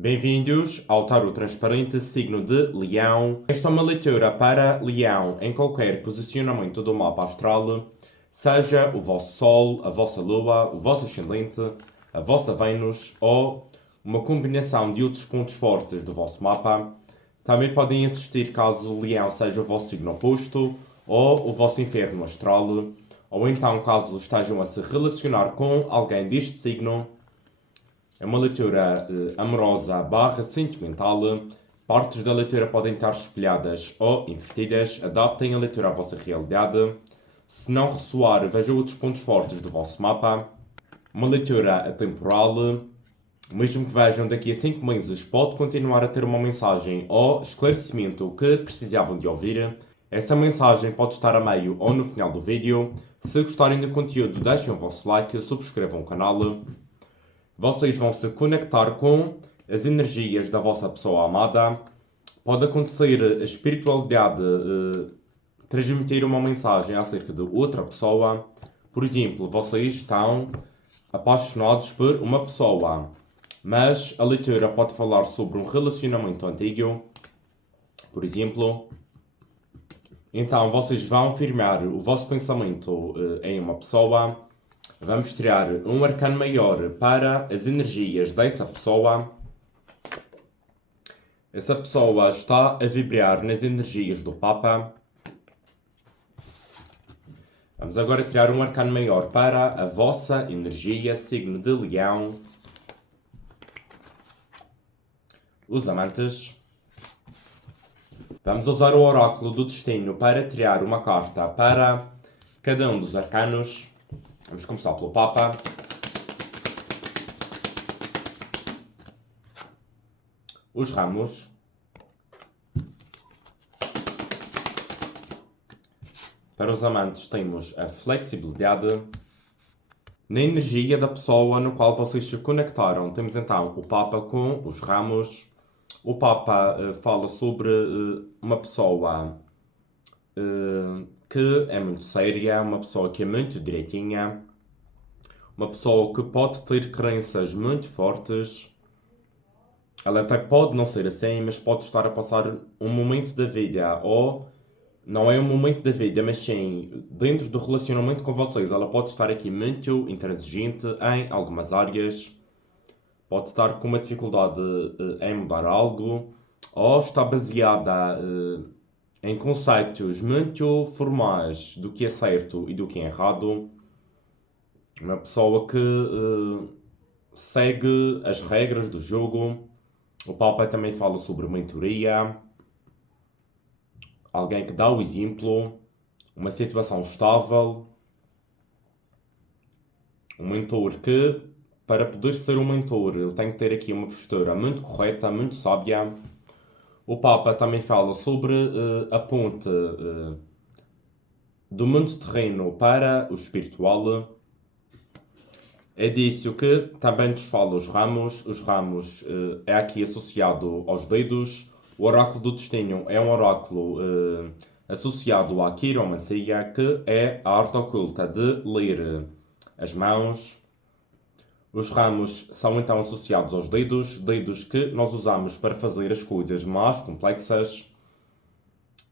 Bem-vindos ao Tarot Transparente Signo de Leão. Esta é uma leitura para Leão em qualquer posicionamento do mapa astral, seja o vosso Sol, a vossa Lua, o vosso Ascendente, a vossa Vênus ou uma combinação de outros pontos fortes do vosso mapa. Também podem existir caso o Leão seja o vosso signo oposto ou o vosso inferno astral, ou então caso estejam a se relacionar com alguém deste signo. É uma leitura amorosa / sentimental. Partes da leitura podem estar espelhadas ou invertidas. Adaptem a leitura à vossa realidade. Se não ressoar, vejam outros pontos fortes do vosso mapa. Uma leitura atemporal. Mesmo que vejam daqui a 5 meses, pode continuar a ter uma mensagem ou esclarecimento que precisavam de ouvir. Essa mensagem pode estar a meio ou no final do vídeo. Se gostarem do conteúdo, deixem o vosso like, subscrevam o canal. Vocês vão se conectar com as energias da vossa pessoa amada. Pode acontecer a espiritualidade transmitir uma mensagem acerca de outra pessoa. Por exemplo, vocês estão apaixonados por uma pessoa, mas a leitura pode falar sobre um relacionamento antigo, por exemplo. Então, vocês vão firmar o vosso pensamento em uma pessoa. Vamos tirar um arcano maior para as energias dessa pessoa. Essa pessoa está a vibrar nas energias do Papa. Vamos agora tirar um arcano maior para a vossa energia, signo de Leão. Os amantes. Vamos usar o oráculo do destino para tirar uma carta para cada um dos arcanos. Vamos começar pelo Papa. Os ramos. Para os amantes temos a flexibilidade. Na energia da pessoa no qual vocês se conectaram, temos então o Papa com os ramos. O Papa fala sobre uma pessoa que é muito séria, uma pessoa que é muito direitinha, uma pessoa que pode ter crenças muito fortes. Ela até pode não ser assim, mas pode estar a passar um momento da vida, ou não é um momento da vida, mas sim, dentro do relacionamento com vocês, ela pode estar aqui muito intransigente em algumas áreas, pode estar com uma dificuldade em mudar algo, ou está baseada em conceitos muito formais do que é certo e do que é errado. Uma pessoa que segue as regras do jogo. O Papa também fala sobre mentoria. Alguém que dá o exemplo. Uma situação estável. Um mentor que, para poder ser um mentor, ele tem que ter aqui uma postura muito correta, muito sábia. O Papa também fala sobre a ponte do mundo terreno para o espiritual. É disso que também nos fala os ramos. Os ramos é aqui associado aos dedos. O oráculo do destino é um oráculo associado à quiromancia, que é a arte oculta de ler as mãos. Os ramos são então associados aos dedos que nós usamos para fazer as coisas mais complexas.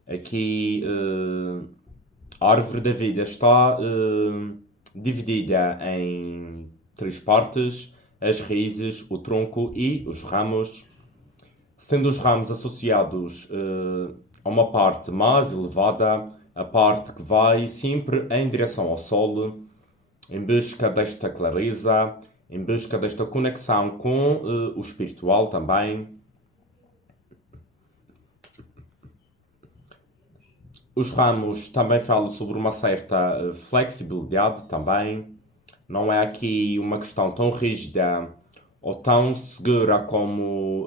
Aqui a árvore da vida está dividida em 3 partes: as raízes, o tronco e os ramos. Sendo os ramos associados a uma parte mais elevada, a parte que vai sempre em direção ao Sol, em busca desta clareza, em busca desta conexão com o espiritual também. Os ramos também falam sobre uma certa flexibilidade também. Não é aqui uma questão tão rígida ou tão segura como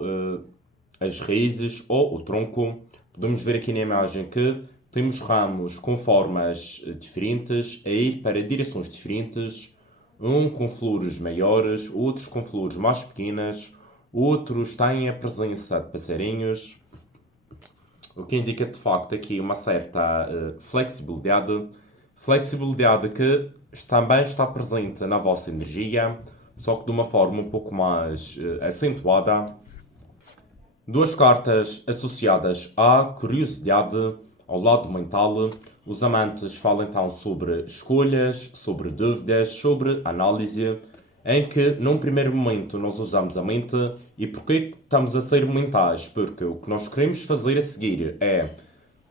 as raízes ou o tronco. Podemos ver aqui na imagem que temos ramos com formas diferentes, a ir para direções diferentes. Um com flores maiores, outros com flores mais pequenas, outros têm a presença de passarinhos, o que indica de facto aqui uma certa flexibilidade. Flexibilidade que também está presente na vossa energia, só que de uma forma um pouco mais acentuada. Duas cartas associadas à curiosidade, ao lado mental. Os amantes falam então sobre escolhas, sobre dúvidas, sobre análise, em que num primeiro momento nós usamos a mente. E porquê estamos a ser mentais? Porque o que nós queremos fazer a seguir é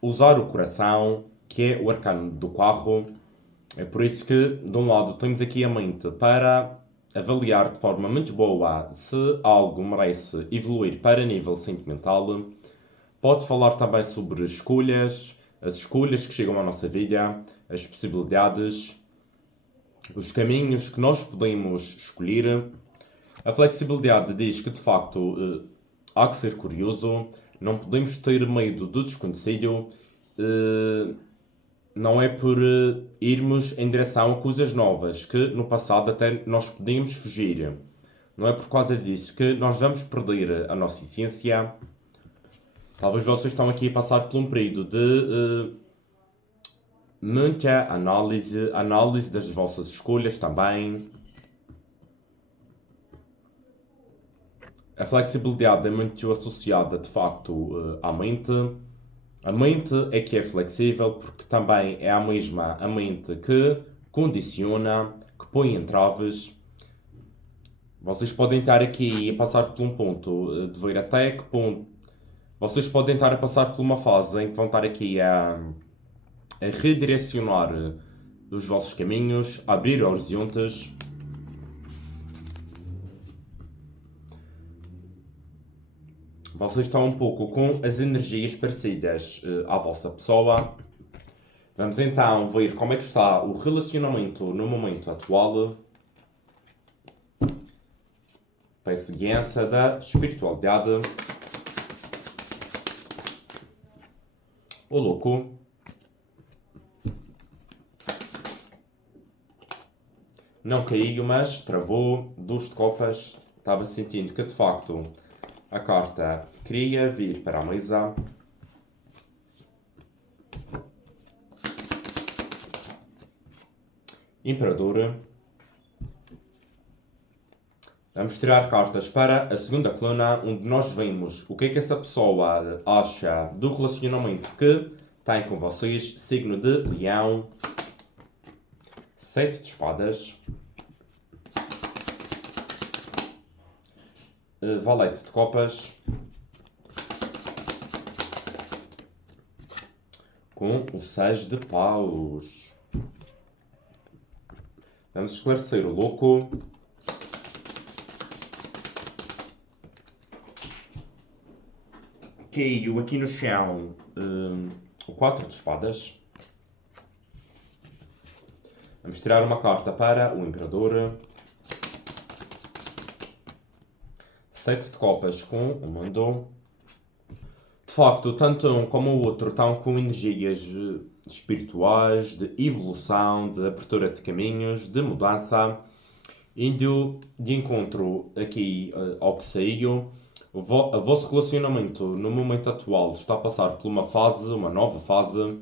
usar o coração, que é o arcano do carro. É por isso que, de um lado, temos aqui a mente para avaliar de forma muito boa se algo merece evoluir para nível sentimental. Pode falar também sobre escolhas, as escolhas que chegam à nossa vida, as possibilidades, os caminhos que nós podemos escolher. A flexibilidade diz que, de facto, há que ser curioso, não podemos ter medo do desconhecido. Não é por irmos em direção a coisas novas que no passado até nós podíamos fugir. Não é por causa disso que nós vamos perder a nossa essência. Talvez vocês estão aqui a passar por um período de muita análise, análise das vossas escolhas também. A flexibilidade é muito associada, de facto, à mente. A mente é que é flexível porque também é a mesma a mente que condiciona, que põe entraves. Vocês podem estar aqui a passar por um ponto de ver até que ponto. Vocês podem estar a passar por uma fase em que vão estar aqui a redirecionar os vossos caminhos, a abrir horizontes. Vocês estão um pouco com as energias parecidas à vossa pessoa. Vamos então ver como é que está o relacionamento no momento atual. Peço guiança da espiritualidade. O louco. Não caiu, mas travou. 2 de copas. Estava sentindo que de facto a carta queria vir para a mesa. Imperador. Vamos tirar cartas para a segunda coluna, onde nós vemos o que é que essa pessoa acha do relacionamento que tem com vocês. Signo de Leão. 7 de espadas. Valete de copas. Com o 6 de paus. Vamos esclarecer o louco. Caiu aqui no chão o 4 de espadas. Vamos tirar uma carta para o Imperador. 7 de copas com o Mundo. De facto, tanto um como o outro estão com energias espirituais, de evolução, de abertura de caminhos, de mudança, indo de encontro aqui ao que saiu. O vosso relacionamento no momento atual está a passar por uma fase, uma nova fase.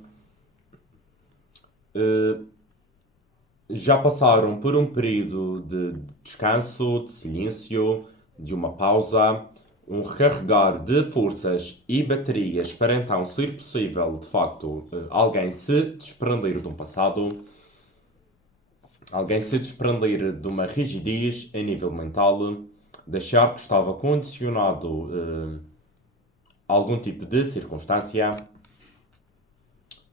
Já passaram por um período de descanso, de silêncio, de uma pausa, um recarregar de forças e baterias para então ser possível, de facto, alguém se desprender de um passado, alguém se desprender de uma rigidez a nível mental, deixar que estava condicionado a algum tipo de circunstância,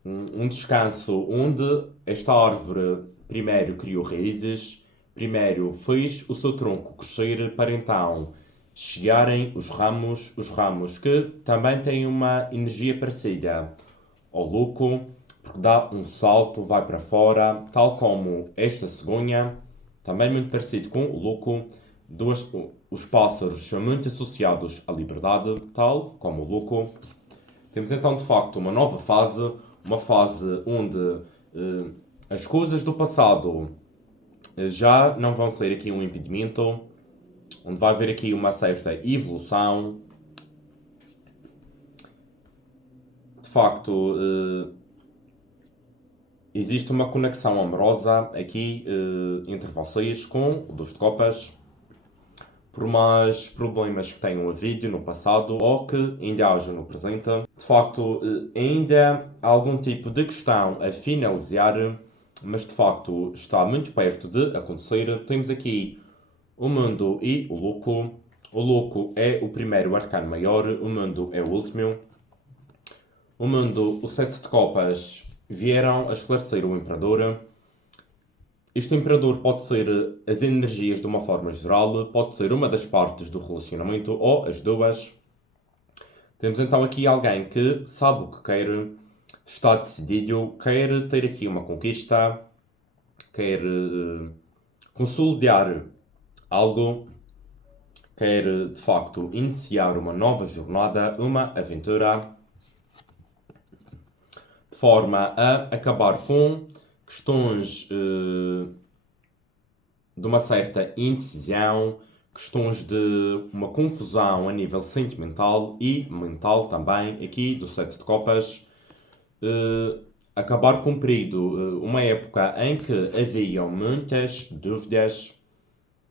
um descanso onde esta árvore primeiro criou raízes, primeiro fez o seu tronco crescer para então chegarem os ramos que também têm uma energia parecida ao louco, porque dá um salto, vai para fora, tal como esta cegonha, também muito parecido com o louco. Os pássaros são muito associados à liberdade, tal como o louco. Temos então de facto uma nova fase, uma fase onde as coisas do passado já não vão ser aqui um impedimento, onde vai haver aqui uma certa evolução. De facto, existe uma conexão amorosa aqui entre vocês com o 2 de copas. por mais problemas que tenham havido no passado ou que ainda haja no presente. De facto, ainda há algum tipo de questão a finalizar, mas de facto está muito perto de acontecer. Temos aqui o mundo e o louco. O louco é o primeiro arcano maior, o mundo é o último. O mundo, o sete de copas, vieram a esclarecer o imperador. Este imperador pode ser as energias de uma forma geral, pode ser uma das partes do relacionamento ou as duas. Temos então aqui alguém que sabe o que quer, está decidido, quer ter aqui uma conquista, quer consolidar algo, quer de facto iniciar uma nova jornada, uma aventura, de forma a acabar com questões de uma certa indecisão, questões de uma confusão a nível sentimental e mental também, aqui do sete de copas, acabar cumprido uma época em que haviam muitas dúvidas,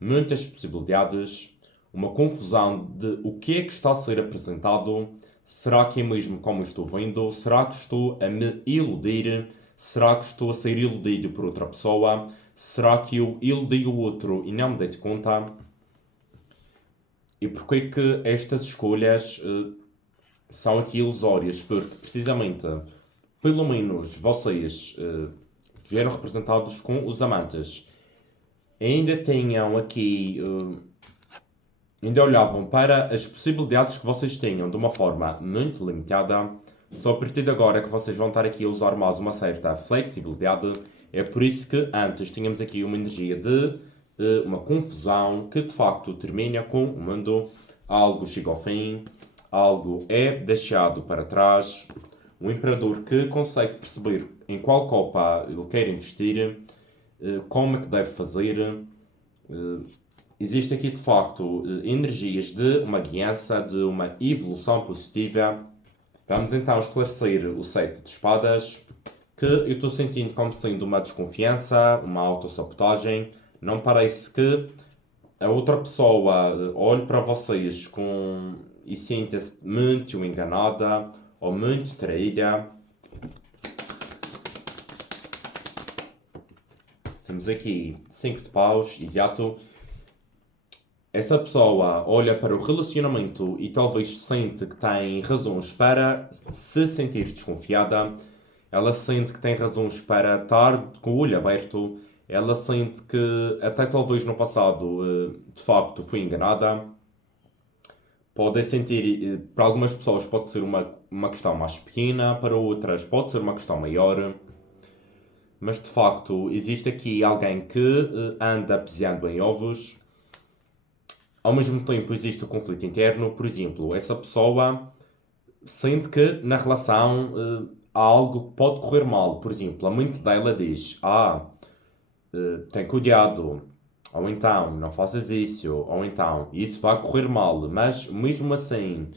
muitas possibilidades, uma confusão de o que é que está a ser apresentado, será que é mesmo como estou vendo, será que estou a me iludir, será que estou a ser iludido por outra pessoa, será que eu iludi o outro e não me dei de conta? E porquê que estas escolhas são aqui ilusórias? Porque precisamente, pelo menos vocês que vieram representados com os amantes, ainda tenham aqui, ainda olhavam para as possibilidades que vocês tinham de uma forma muito limitada. Só a partir de agora que vocês vão estar aqui a usar mais uma certa flexibilidade. É por isso que antes tínhamos aqui uma energia de uma confusão que de facto termina com o mundo, algo chega ao fim, algo é deixado para trás. Um imperador que consegue perceber em qual copa ele quer investir, como é que deve fazer. Existe aqui de facto energias de uma guiança, de uma evolução positiva. Vamos então esclarecer o sete de espadas, que eu estou sentindo como sendo uma desconfiança, uma autossabotagem. Não parece que a outra pessoa olhe para vocês e sinta-se muito enganada ou muito traída. Temos aqui 5 de paus, exato. Essa pessoa olha para o relacionamento e talvez sente que tem razões para se sentir desconfiada. Ela sente que tem razões para estar com o olho aberto. Ela sente que até talvez no passado de facto foi enganada. Pode sentir, para algumas pessoas pode ser uma questão mais pequena, para outras pode ser uma questão maior. Mas de facto existe aqui alguém que anda pisando em ovos. Ao mesmo tempo existe o conflito interno. Por exemplo, essa pessoa sente que na relação há algo que pode correr mal. Por exemplo, a mente dela diz: tem cuidado, ou então não faças isso, ou então isso vai correr mal. Mas mesmo assim,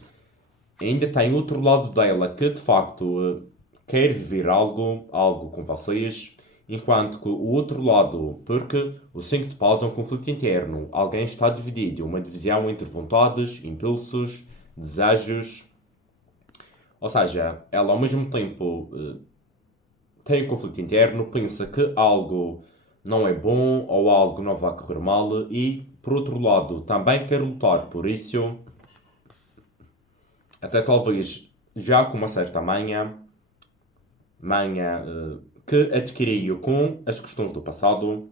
ainda tem outro lado dela que de facto quer viver algo com vocês. Enquanto que o outro lado, porque o 5 de paus é um conflito interno, alguém está dividido, uma divisão entre vontades, impulsos, desejos. Ou seja, ela ao mesmo tempo tem um conflito interno, pensa que algo não é bom ou algo não vai correr mal e, por outro lado, também quer lutar por isso, até talvez já com uma certa manha que adquiriu com as questões do passado,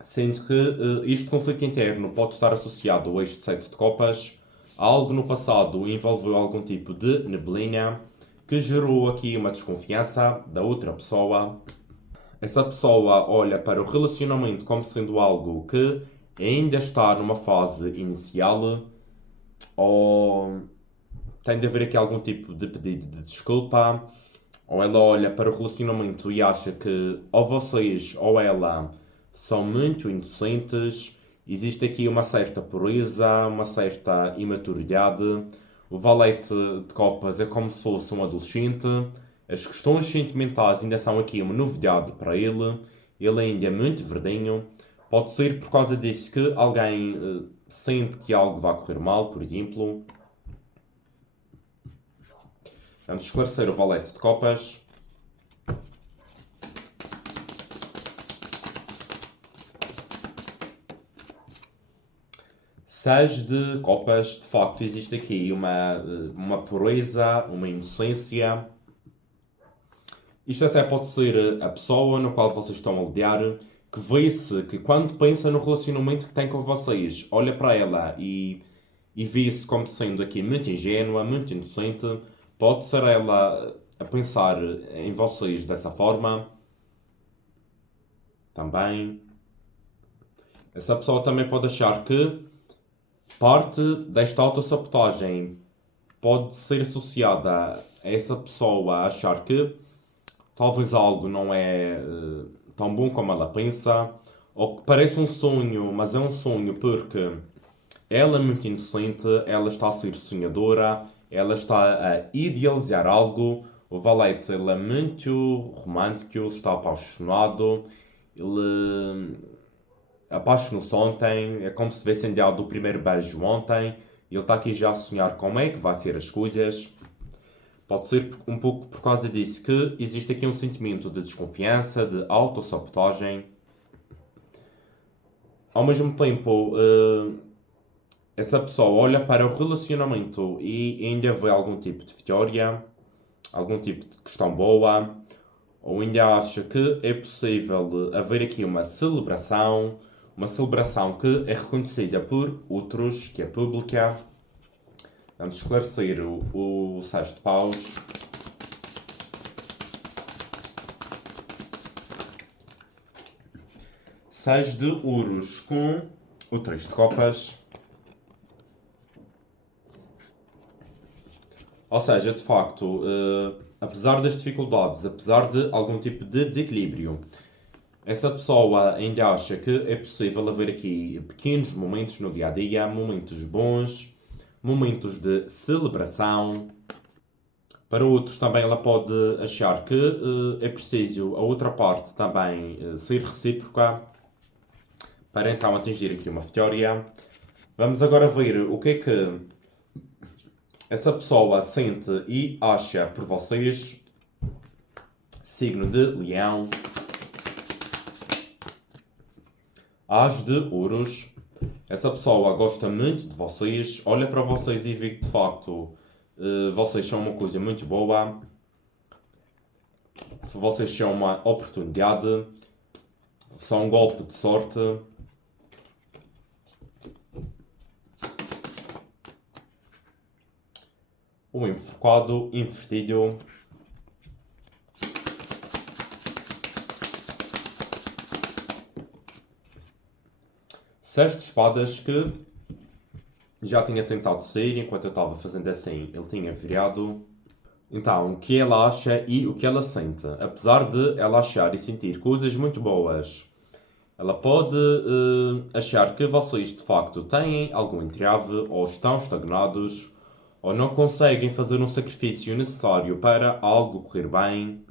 sendo que este conflito interno pode estar associado a este sete de copas. Algo no passado envolveu algum tipo de neblina que gerou aqui uma desconfiança da outra pessoa. Essa pessoa olha para o relacionamento como sendo algo que ainda está numa fase inicial, ou tem de haver aqui algum tipo de pedido de desculpa, ou ela olha para o relacionamento e acha que ou vocês ou ela são muito inocentes. Existe aqui uma certa pureza, uma certa imaturidade. O valete de copas é como se fosse um adolescente. As questões sentimentais ainda são aqui uma novidade para ele. Ele ainda é muito verdinho. Pode ser por causa disso que alguém sente que algo vai correr mal, por exemplo. Vamos esclarecer o valete de copas. Sais de copas, de facto, existe aqui uma pureza, uma inocência. Isto até pode ser a pessoa na qual vocês estão a lidiar, que vê-se que quando pensa no relacionamento que tem com vocês, olha para ela e vê-se como sendo aqui muito ingênua, muito inocente. Pode ser ela a pensar em vocês dessa forma. Também. Essa pessoa também pode achar que parte desta autossabotagem pode ser associada a essa pessoa achar que talvez algo não é tão bom como ela pensa, ou que parece um sonho, mas é um sonho porque ela é muito inocente, ela está a ser sonhadora, ela está a idealizar algo. O Valete ele é muito romântico, está apaixonado, ele apaixonou-se ontem, é como se tivessem dado o primeiro beijo ontem, ele está aqui já a sonhar como é que vai ser as coisas. Pode ser um pouco por causa disso que existe aqui um sentimento de desconfiança, de autossabotagem. Ao mesmo tempo, essa pessoa olha para o relacionamento e ainda vê algum tipo de vitória, algum tipo de questão boa, ou ainda acha que é possível haver aqui uma celebração que é reconhecida por outros, que é pública. Vamos esclarecer o 6 de paus. Seis de ouros com o 3 de copas. Ou seja, de facto, apesar das dificuldades, apesar de algum tipo de desequilíbrio, essa pessoa ainda acha que é possível haver aqui pequenos momentos no dia a dia, momentos bons, momentos de celebração. Para outros também ela pode achar que é preciso a outra parte também ser recíproca para então atingir aqui uma vitória. Vamos agora ver o que é que essa pessoa sente e acha por vocês. Signo de Leão. As de Ouros. Essa pessoa gosta muito de vocês, olha para vocês e vê que de facto vocês são uma coisa muito boa. Se vocês são uma oportunidade, são um golpe de sorte. O enforcado, invertido. Seis de espadas que já tinha tentado sair enquanto eu estava fazendo assim. Ele tinha virado. Então, o que ela acha e o que ela sente. Apesar de ela achar e sentir coisas muito boas, ela pode achar que vocês de facto têm algum entrave ou estão estagnados ou não conseguem fazer um sacrifício necessário para algo correr bem.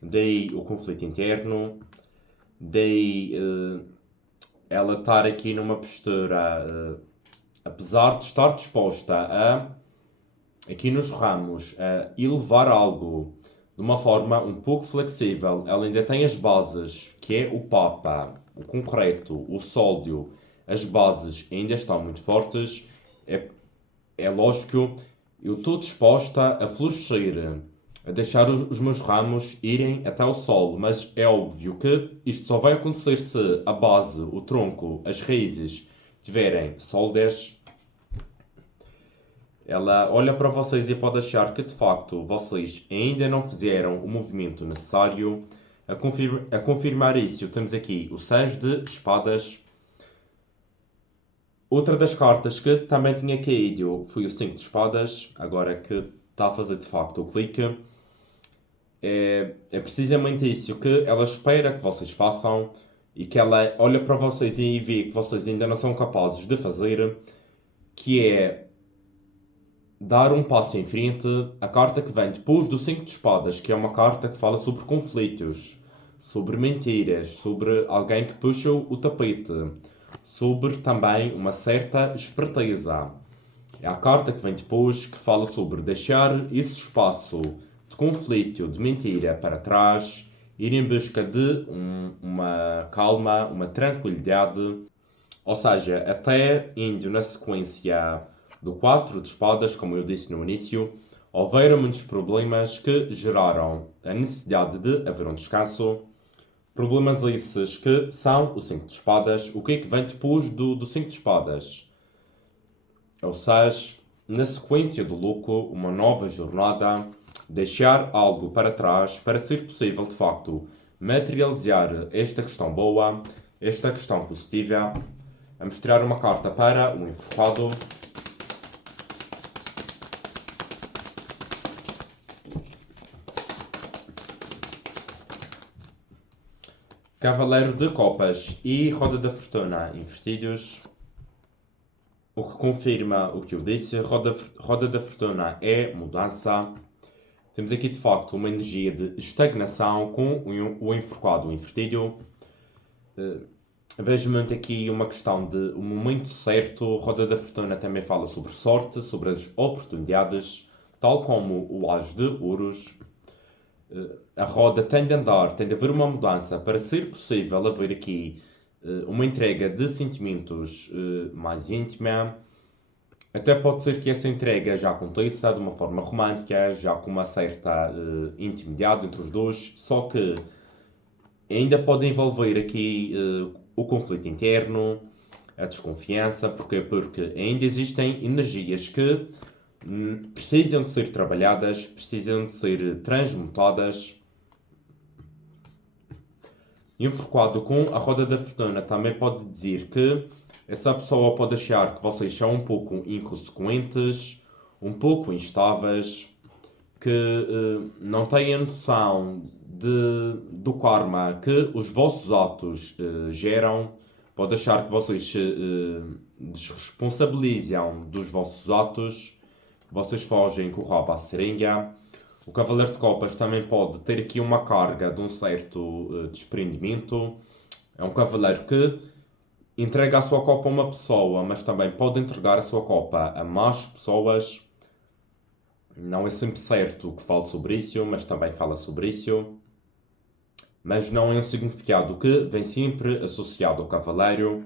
Daí o conflito interno. Daí ela estar aqui numa postura, apesar de estar disposta aqui nos ramos, a elevar algo de uma forma um pouco flexível, ela ainda tem as bases, que é o Papa, o concreto, o sólido, as bases ainda estão muito fortes. É lógico, eu estou disposta a florescer, a deixar os meus ramos irem até o sol, mas é óbvio que isto só vai acontecer se a base, o tronco, as raízes tiverem sólidas. Ela olha para vocês e pode achar que de facto vocês ainda não fizeram o movimento necessário. A confirmar isso, temos aqui o 6 de espadas. Outra das cartas que também tinha caído foi o 5 de espadas, agora que está a fazer de facto o clique. É precisamente isso que ela espera que vocês façam e que ela olha para vocês e vê que vocês ainda não são capazes de fazer, que é dar um passo em frente. A carta que vem depois do 5 de espadas, que é uma carta que fala sobre conflitos, sobre mentiras, sobre alguém que puxa o tapete, sobre também uma certa esperteza. É a carta que vem depois, que fala sobre deixar esse espaço de conflito, de mentira para trás, ir em busca de uma calma, uma tranquilidade. Ou seja, até indo na sequência do 4 de espadas, como eu disse no início, houveram muitos problemas que geraram a necessidade de haver um descanso. Problemas esses que são o 5 de espadas. O que é que vem depois do 5 de espadas? Ou seja, na sequência do louco, uma nova jornada, deixar algo para trás para ser possível, de facto, materializar esta questão boa, esta questão positiva. Vamos tirar uma carta para o enforcado. Cavaleiro de Copas e Roda da Fortuna invertidos. O que confirma o que eu disse. Roda da Fortuna é mudança. Temos aqui de facto uma energia de estagnação com o enforcado invertido. Vejo muito aqui uma questão de um momento certo. Roda da Fortuna também fala sobre sorte, sobre as oportunidades, tal como o As de Ouros. A roda tem de andar, tem de haver uma mudança para ser possível haver aqui uma entrega de sentimentos mais íntima. Até pode ser que essa entrega já aconteça de uma forma romântica, já com uma certa intimidade entre os dois, só que ainda pode envolver aqui o conflito interno, a desconfiança. Porquê? Porque ainda existem energias que precisam de ser trabalhadas, precisam de ser transmutadas. E enforcado com a roda da fortuna também pode dizer que essa pessoa pode achar que vocês são um pouco inconsequentes, um pouco instáveis, que não têm a noção do karma que os vossos atos geram. Pode achar que vocês se desresponsabilizam dos vossos atos, que vocês fogem com o rabo à seringa. O Cavaleiro de Copas também pode ter aqui uma carga de um certo desprendimento. É um cavaleiro que entrega a sua copa a uma pessoa, mas também pode entregar a sua copa a más pessoas. Não é sempre certo que fale sobre isso, mas também fala sobre isso. Mas não é um significado que vem sempre associado ao cavaleiro.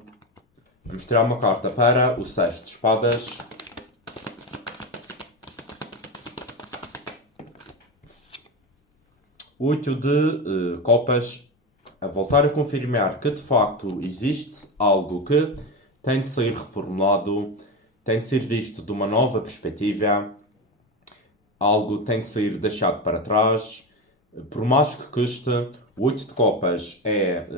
Vamos tirar uma carta para o 6 de espadas. O 8 de copas, a voltar a confirmar que de facto existe algo que tem de ser reformulado, tem de ser visto de uma nova perspectiva, algo tem de ser deixado para trás, por mais que custe. O 8 de copas é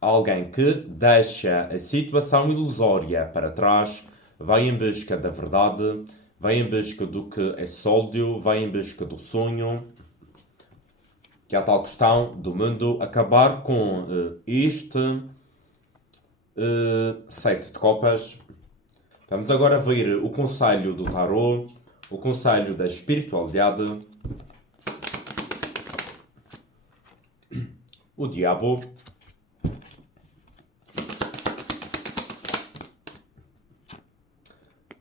alguém que deixa a situação ilusória para trás, vai em busca da verdade, vai em busca do que é sólido, vai em busca do sonho, que é a tal questão do mundo, acabar com este 7 de copas. Vamos agora ver o conselho do tarot, o conselho da espiritualidade. O diabo.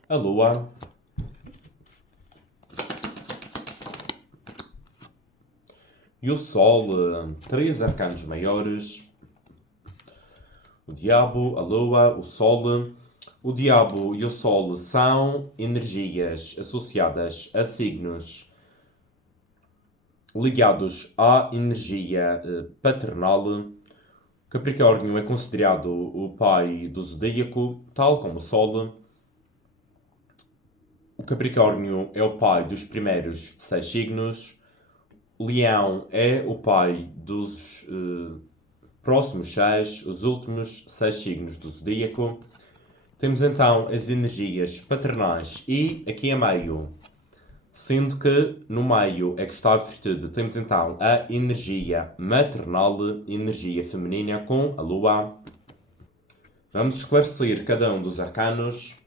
A lua. E o sol, três arcanos maiores. O diabo, a lua, o sol. O diabo e o sol são energias associadas a signos ligados à energia paternal. Capricórnio é considerado o pai do zodíaco, tal como o sol. O Capricórnio é o pai dos primeiros 6 signos. Leão é o pai dos próximos 6, os últimos 6 signos do zodíaco. Temos então as energias paternais e aqui a meio, sendo que no meio é que está a virtude, temos então a energia maternal, energia feminina com a lua. Vamos esclarecer cada um dos arcanos.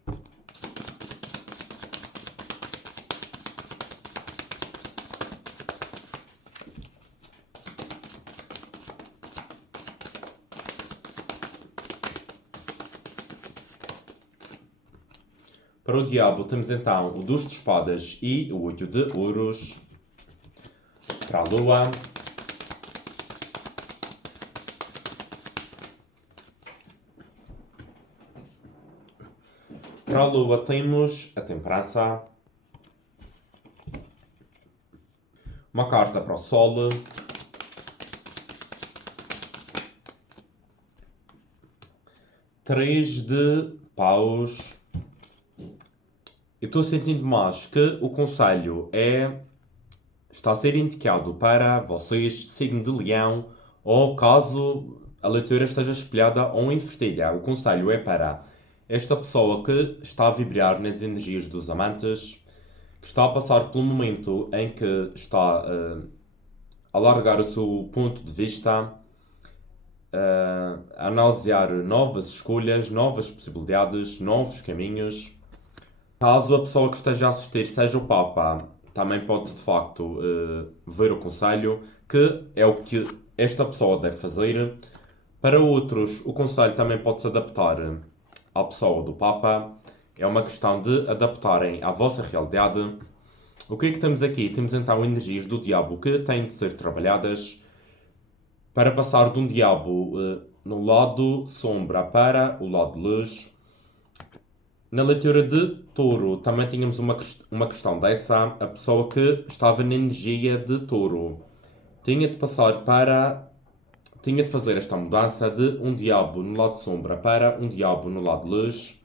Para o diabo temos então o duas de espadas e o 8 de ouros. Para a lua, temos a temperança. Uma carta para o sol. Três de paus. Eu estou sentindo mais que o conselho está a ser indicado para vocês, signo de leão, ou caso a leitura esteja espelhada ou invertida. O conselho é para esta pessoa que está a vibrar nas energias dos amantes, que está a passar pelo momento em que está a alargar o seu ponto de vista, a analisar novas escolhas, novas possibilidades, novos caminhos. Caso a pessoa que esteja a assistir seja o Papa, também pode de facto ver o conselho, que é o que esta pessoa deve fazer. Para outros, o conselho também pode se adaptar à pessoa do Papa. É uma questão de adaptarem à vossa realidade. O que é que temos aqui? Temos então energias do diabo que têm de ser trabalhadas para passar de um diabo no lado sombra para o lado luz. Na leitura de touro também tínhamos uma questão dessa. A pessoa que estava na energia de touro tinha de fazer esta mudança de um diabo no lado sombra para um diabo no lado luz.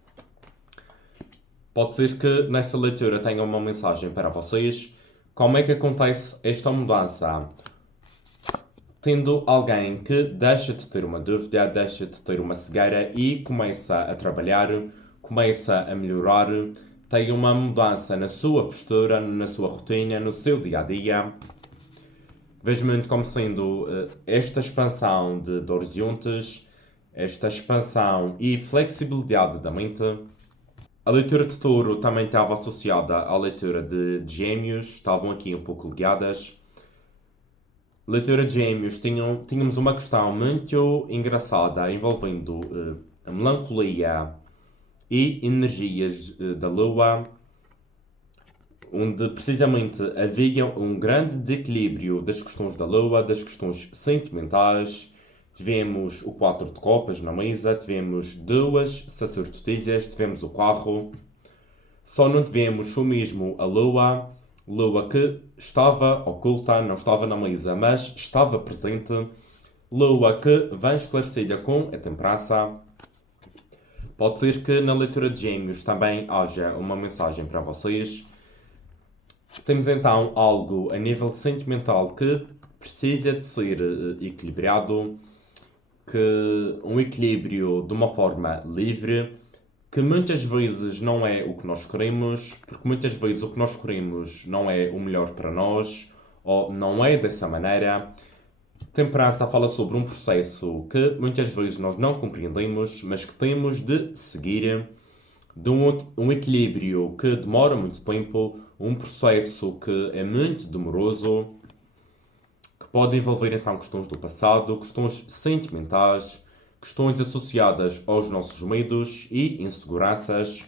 Pode ser que nessa leitura tenha uma mensagem para vocês. Como é que acontece esta mudança? Tendo alguém que deixa de ter uma dúvida, deixa de ter uma cegueira e começa a trabalhar, começa a melhorar, tem uma mudança na sua postura, na sua rotina, no seu dia-a-dia. Vejo muito como sendo esta expansão de horizontes, esta expansão e flexibilidade da mente. A leitura de touro também estava associada à leitura de gêmeos, estavam aqui um pouco ligadas. Leitura de gêmeos, tínhamos uma questão muito engraçada envolvendo a melancolia e energias da lua, onde precisamente havia um grande desequilíbrio das questões da lua, das questões sentimentais. Tivemos o 4 de copas na mesa, tivemos duas sacerdotisas, tivemos o carro. Só não tivemos o mesmo a lua que estava oculta, não estava na mesa, mas estava presente. Lua que vem esclarecida com a temperança. Pode ser que na leitura de gêmeos também haja uma mensagem para vocês. Temos então algo a nível sentimental que precisa de ser equilibrado, que um equilíbrio de uma forma livre, que muitas vezes não é o que nós queremos, porque muitas vezes o que nós queremos não é o melhor para nós, ou não é dessa maneira. Temperança fala sobre um processo que muitas vezes nós não compreendemos, mas que temos de seguir, de um equilíbrio que demora muito tempo, um processo que é muito demoroso, que pode envolver então questões do passado, questões sentimentais, questões associadas aos nossos medos e inseguranças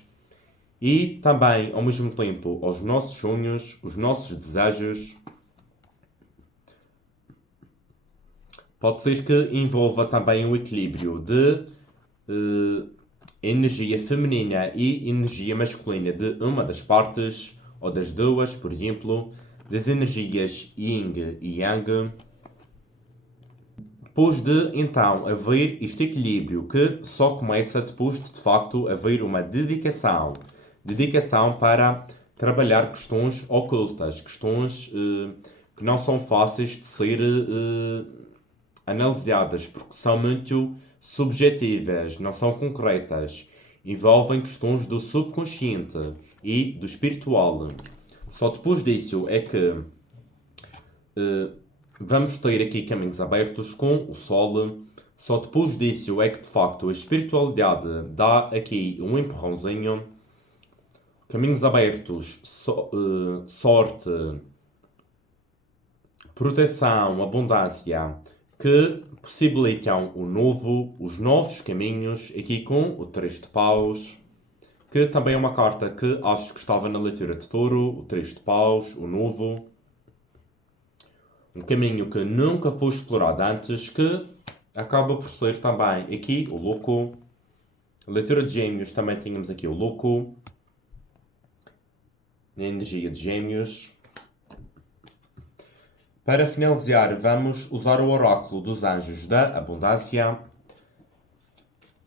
e também, ao mesmo tempo, aos nossos sonhos, os nossos desejos. Pode ser que envolva também um equilíbrio de energia feminina e energia masculina de uma das partes, ou das duas, por exemplo, das energias Yin e Yang. Depois de, então, haver este equilíbrio que só começa depois de facto, haver uma dedicação. Dedicação para trabalhar questões ocultas, questões que não são fáceis de ser analisadas, porque são muito subjetivas, não são concretas. Envolvem questões do subconsciente e do espiritual. Só depois disso é que vamos ter aqui caminhos abertos com o Sol. Só depois disso é que de facto a espiritualidade dá aqui um empurrãozinho. Caminhos abertos, sorte, proteção, abundância, que possibilitam o novo, os novos caminhos, aqui com o 3 de paus. que também é uma carta que acho que estava na leitura de Touro, o Três de Paus, o Novo, um caminho que nunca foi explorado antes, que acaba por ser também aqui o Louco. Leitura de Gêmeos também tínhamos aqui o Louco, na energia de Gêmeos. Para finalizar, vamos usar o oráculo dos anjos da abundância.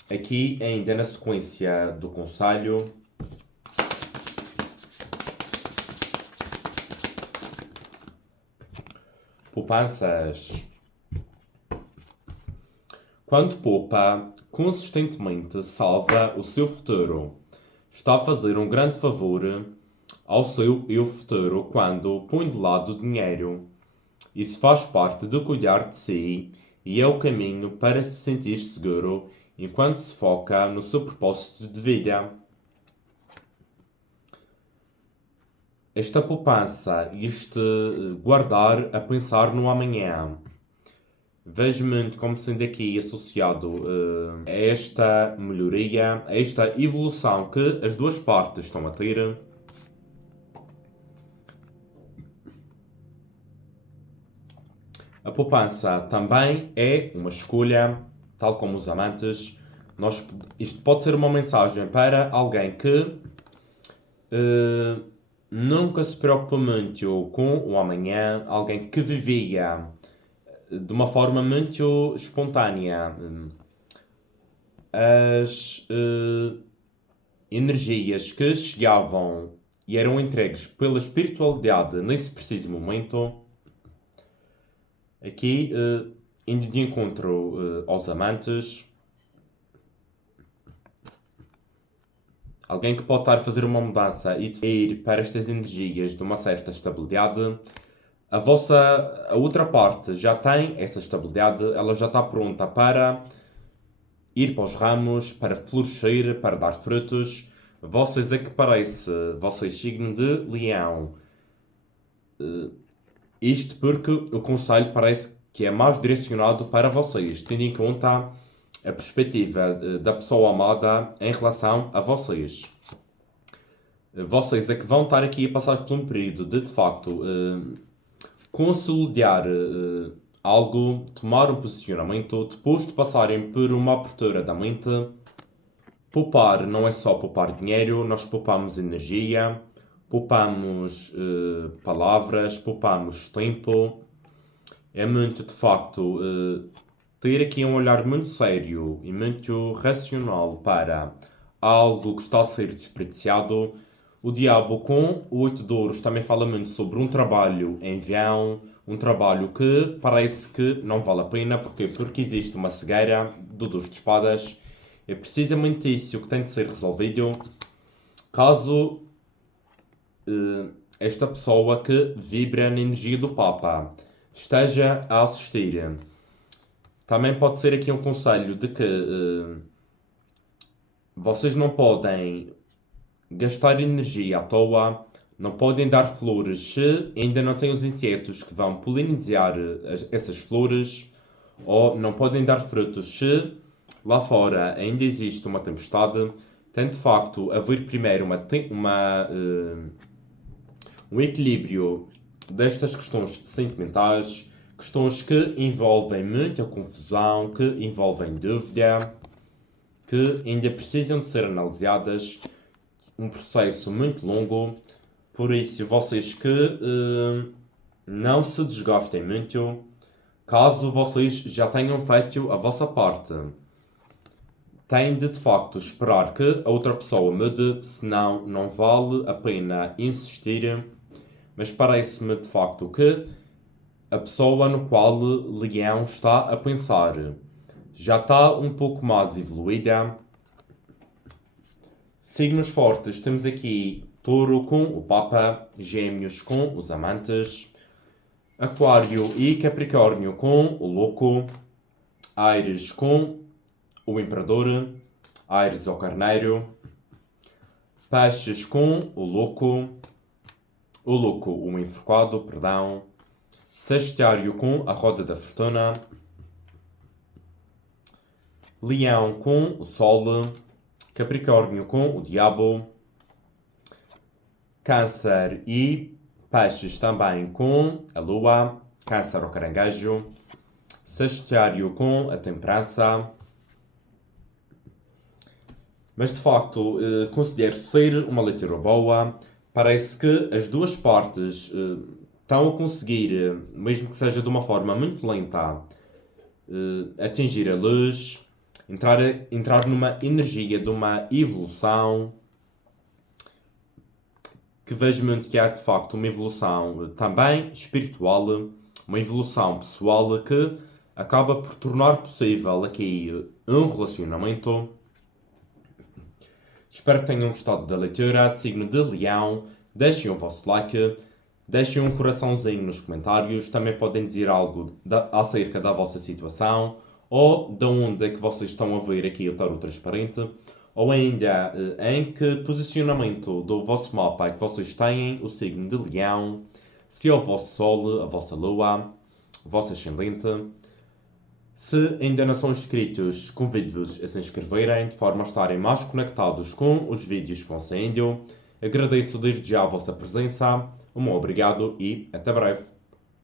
Aqui, ainda na sequência do conselho. Poupanças. Quando poupa, consistentemente salva o seu futuro. Está a fazer um grande favor ao seu eu futuro quando põe de lado o dinheiro. Isso faz parte de cuidar de si e é o caminho para se sentir seguro enquanto se foca no seu propósito de vida. Esta poupança, este guardar a pensar no amanhã, vejo muito como sendo aqui associado a esta melhoria, a esta evolução que as duas partes estão a ter. A poupança também é uma escolha, tal como os amantes. Isto pode ser uma mensagem para alguém que nunca se preocupa muito com o amanhã, alguém que vivia de uma forma muito espontânea. As energias que chegavam e eram entregues pela espiritualidade nesse preciso momento. Aqui, indo de encontro aos amantes, alguém que pode estar a fazer uma mudança e ir para estas energias de uma certa estabilidade, a outra parte já tem essa estabilidade, ela já está pronta para ir para os ramos, para florescer, para dar frutos. Vocês é que parece, vocês signo de Leão. Isto porque o conselho parece que é mais direcionado para vocês, tendo em conta a perspectiva da pessoa amada em relação a vocês. Vocês é que vão estar aqui a passar por um período de facto, consolidar algo, tomar um posicionamento, depois de passarem por uma abertura da mente. Poupar não é só poupar dinheiro, nós poupamos energia, poupamos palavras, poupamos tempo. É muito, de facto, ter aqui um olhar muito sério e muito racional para algo que está a ser desperdiciado. O diabo com o 8 de ouros também fala muito sobre um trabalho em vão, um trabalho que parece que não vale a pena. Porquê? Porque existe uma cegueira do 2 de espadas. É precisamente isso que tem de ser resolvido. Caso esta pessoa que vibra na energia do Papa esteja a assistir, também pode ser aqui um conselho de que vocês não podem gastar energia à toa, não podem dar flores se ainda não têm os insetos que vão polinizar essas flores, ou não podem dar frutos se lá fora ainda existe uma tempestade. Tem de facto haver primeiro um equilíbrio destas questões sentimentais, questões que envolvem muita confusão, que envolvem dúvida, que ainda precisam de ser analisadas. Um processo muito longo, por isso vocês que não se desgastem muito, caso vocês já tenham feito a vossa parte. Têm de facto esperar que a outra pessoa mude, senão não vale a pena insistir. Mas parece-me de facto que a pessoa no qual Leão está a pensar já está um pouco mais evoluída. Signos fortes, temos aqui Touro com o Papa, Gêmeos com os Amantes, Aquário e Capricórnio com o Louco, Áries com o Imperador, Áries ao Carneiro, Peixes com o Louco, o Enforcado, perdão, Sagitário com a Roda da Fortuna, Leão com o Sol, Capricórnio com o Diabo, Câncer e Peixes também com a Lua, Câncer ou Caranguejo, Sagitário com a Temperança. Mas de facto, considero ser uma leitura boa. Parece que as duas partes estão a conseguir, mesmo que seja de uma forma muito lenta, atingir a luz, entrar numa energia de uma evolução, que vejo muito que há de facto uma evolução também espiritual, uma evolução pessoal que acaba por tornar possível aqui um relacionamento. Espero que tenham gostado da leitura. Signo de Leão, deixem o vosso like, deixem um coraçãozinho nos comentários. Também podem dizer algo acerca da vossa situação ou de onde é que vocês estão a ver aqui o tarot transparente, ou ainda em que posicionamento do vosso mapa é que vocês têm o signo de Leão, se é o vosso Sol, a vossa Lua, o vosso Ascendente. Se ainda não são inscritos, convido-vos a se inscreverem de forma a estarem mais conectados com os vídeos que vão saindo. Agradeço desde já a vossa presença, um obrigado e até breve.